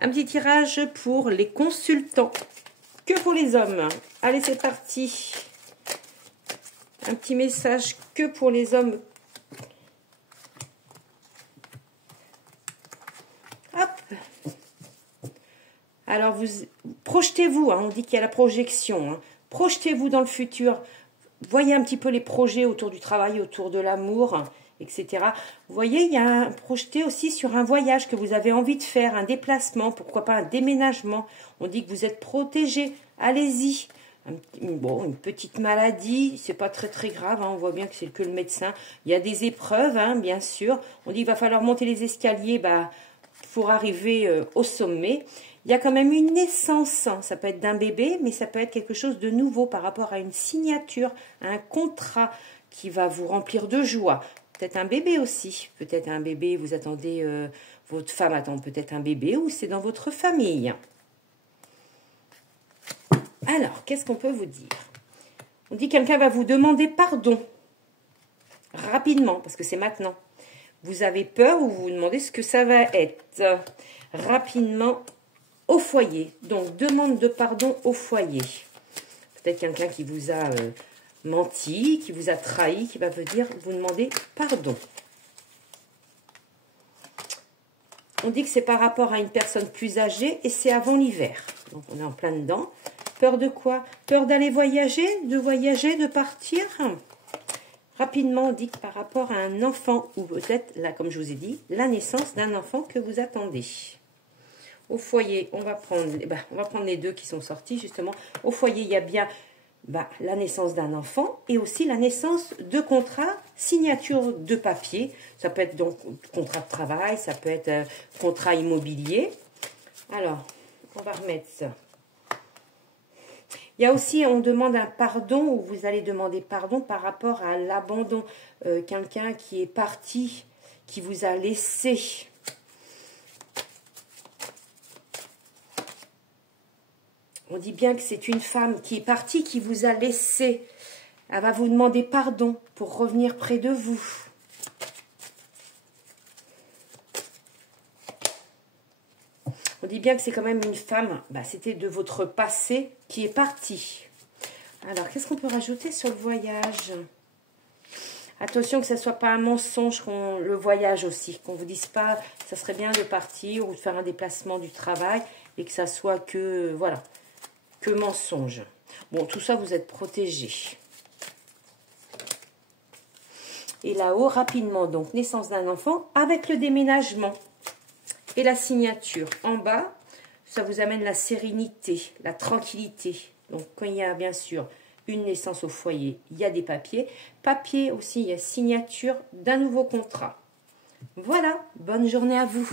Un petit tirage pour les consultants. Que pour les hommes. Allez, c'est parti. Un petit message que pour les hommes. Hop. Alors, vous projetez-vous. On dit qu'il y a la projection. Projetez-vous dans le futur. Voyez un petit peu les projets autour du travail, autour de l'amour, etc. Vous voyez, il y a un projeté aussi sur un voyage que vous avez envie de faire, un déplacement, pourquoi pas un déménagement. On dit que vous êtes protégé. Allez-y. Bon, une petite maladie, c'est pas très grave, on voit bien que c'est que le médecin. Il y a des épreuves, bien sûr. On dit qu'il va falloir monter les escaliers pour arriver au sommet. Il y a quand même une naissance, ça peut être d'un bébé, mais ça peut être quelque chose de nouveau par rapport à une signature, un contrat qui va vous remplir de joie. Peut-être un bébé aussi, peut-être un bébé, vous attendez, votre femme attend peut-être un bébé ou c'est dans votre famille. Alors, qu'est-ce qu'on peut vous dire? On dit que quelqu'un va vous demander pardon, rapidement, parce que c'est maintenant. Vous avez peur ou vous vous demandez ce que ça va être. Rapidement, au foyer. Donc, demande de pardon au foyer. Peut-être quelqu'un qui vous a menti, qui vous a trahi, qui va vous demander pardon. On dit que c'est par rapport à une personne plus âgée et c'est avant l'hiver. Donc, on est en plein dedans. Peur de quoi? Peur d'aller voyager, de partir. Rapidement, on dit que par rapport à un enfant, ou peut-être, là, comme je vous ai dit, la naissance d'un enfant que vous attendez. Au foyer, on va prendre les deux qui sont sortis, justement. Au foyer, il y a bien la naissance d'un enfant et aussi la naissance de contrats, signature de papier. Ça peut être donc contrat de travail, ça peut être contrat immobilier. Alors, on va remettre ça. Il y a aussi, on demande un pardon, ou vous allez demander pardon par rapport à l'abandon. Quelqu'un qui est parti, qui vous a laissé. On dit bien que c'est une femme qui est partie, qui vous a laissé. Elle va vous demander pardon pour revenir près de vous. On dit bien que c'est quand même une femme, c'était de votre passé qui est partie. Alors, qu'est-ce qu'on peut rajouter sur le voyage? Attention que ce ne soit pas un mensonge, le voyage aussi. Qu'on ne vous dise pas, ça serait bien de partir ou de faire un déplacement du travail et que ça soit que, voilà, que mensonge. Bon, tout ça, vous êtes protégés. Et là-haut, rapidement, donc, naissance d'un enfant avec le déménagement. Et la signature en bas, ça vous amène la sérénité, la tranquillité. Donc, quand il y a bien sûr une naissance au foyer, il y a des papiers. Papier aussi, il y a signature d'un nouveau contrat. Voilà, bonne journée à vous.